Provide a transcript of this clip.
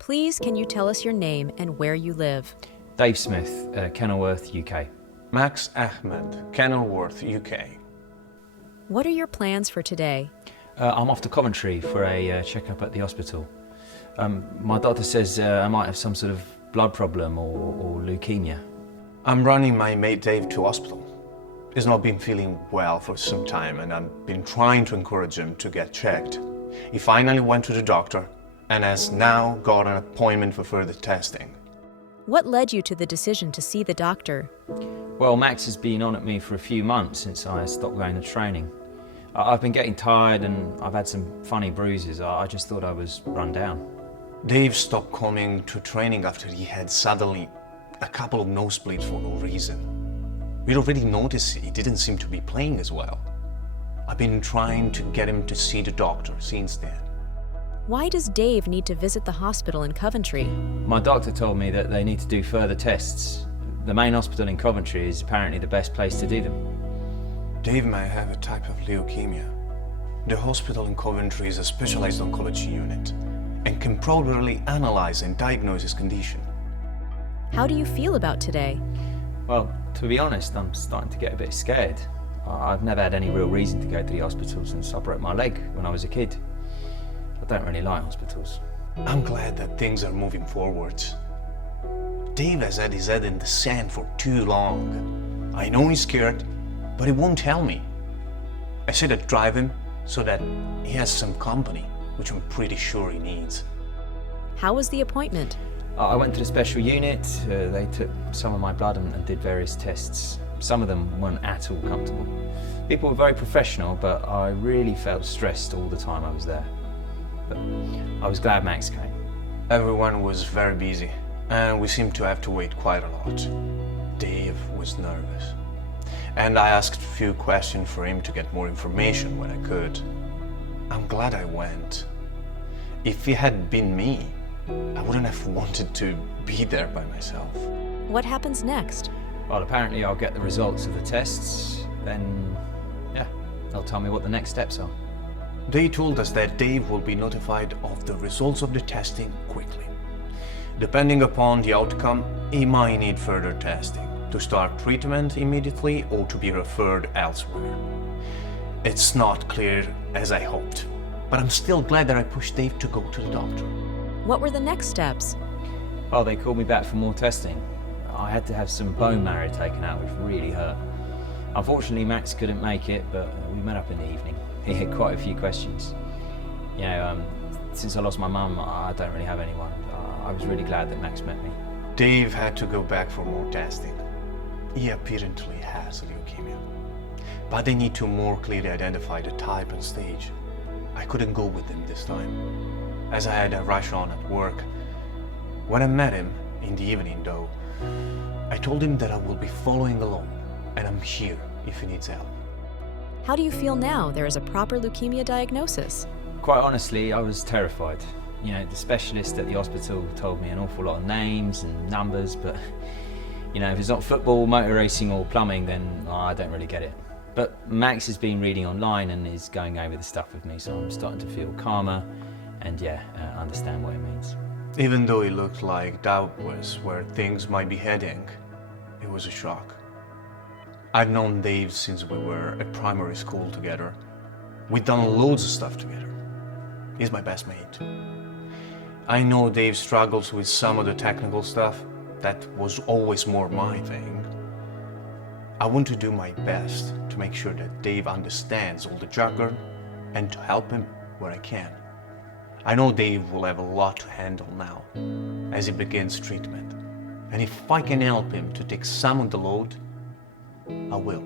Please, can you tell us your name and where you live? Dave Smith, Kenilworth, UK. Max Ahmed, Kenilworth, UK. What are your plans for today? I'm off to Coventry for a checkup at the hospital. My doctor says I might have some sort of blood problem or leukemia. I'm running my mate Dave to hospital. He's not been feeling well for some time and I've been trying to encourage him to get checked. He finally went to the doctor and has now got an appointment for further testing. What led you to the decision to see the doctor? Well, Max has been on at me for a few months since I stopped going to training. I've been getting tired and I've had some funny bruises. I just thought I was run down. Dave stopped coming to training after he had suddenly a couple of nosebleeds for no reason. We'd already noticed he didn't seem to be playing as well. I've been trying to get him to see the doctor since then. Why does Dave need to visit the hospital in Coventry? My doctor told me that they need to do further tests. The main hospital in Coventry is apparently the best place to do them. Dave may have a type of leukemia. The hospital in Coventry is a specialized oncology unit and can properly analyze and diagnose his condition. How do you feel about today? Well, to be honest, I'm starting to get a bit scared. I've never had any real reason to go to the hospital since I broke my leg when I was a kid. I don't really like hospitals. I'm glad that things are moving forwards. Dave has had his head in the sand for too long. I know he's scared, but he won't tell me. I said I'd drive him so that he has some company, which I'm pretty sure he needs. How was the appointment? I went to the special unit. They took some of my blood and did various tests. Some of them weren't at all comfortable. People were very professional, but I really felt stressed all the time I was there. But I was glad Max came. Everyone was very busy, and we seemed to have to wait quite a lot. Dave was nervous, and I asked a few questions for him to get more information when I could. I'm glad I went. If it had been me, I wouldn't have wanted to be there by myself. What happens next? Well, apparently I'll get the results of the tests, then, yeah, they'll tell me what the next steps are. They told us that Dave will be notified of the results of the testing quickly. Depending upon the outcome, he might need further testing, to start treatment immediately or to be referred elsewhere. It's not clear as I hoped, but I'm still glad that I pushed Dave to go to the doctor. What were the next steps? Well, they called me back for more testing. I had to have some bone marrow taken out, which really hurt. Unfortunately, Max couldn't make it, but we met up in the evening. He had quite a few questions. You know, since I lost my mum, I don't really have anyone. I was really glad that Max met me. Dave had to go back for more testing. He apparently has leukemia, but they need to more clearly identify the type and stage. I couldn't go with him this time, as I had a rush on at work. When I met him in the evening, though, I told him that I will be following along, and I'm here if he needs help. How do you feel now there is a proper leukemia diagnosis? Quite honestly, I was terrified. You know, the specialist at the hospital told me an awful lot of names and numbers, but, you know, if it's not football, motor racing or plumbing, then I don't really get it. But Max has been reading online and is going over the stuff with me, so I'm starting to feel calmer and, understand what it means. Even though it looked like that was where things might be heading, it was a shock. I've known Dave since we were at primary school together. We've done loads of stuff together. He's my best mate. I know Dave struggles with some of the technical stuff. That was always more my thing. I want to do my best to make sure that Dave understands all the jargon and to help him where I can. I know Dave will have a lot to handle now as he begins treatment. And if I can help him to take some of the load, I will.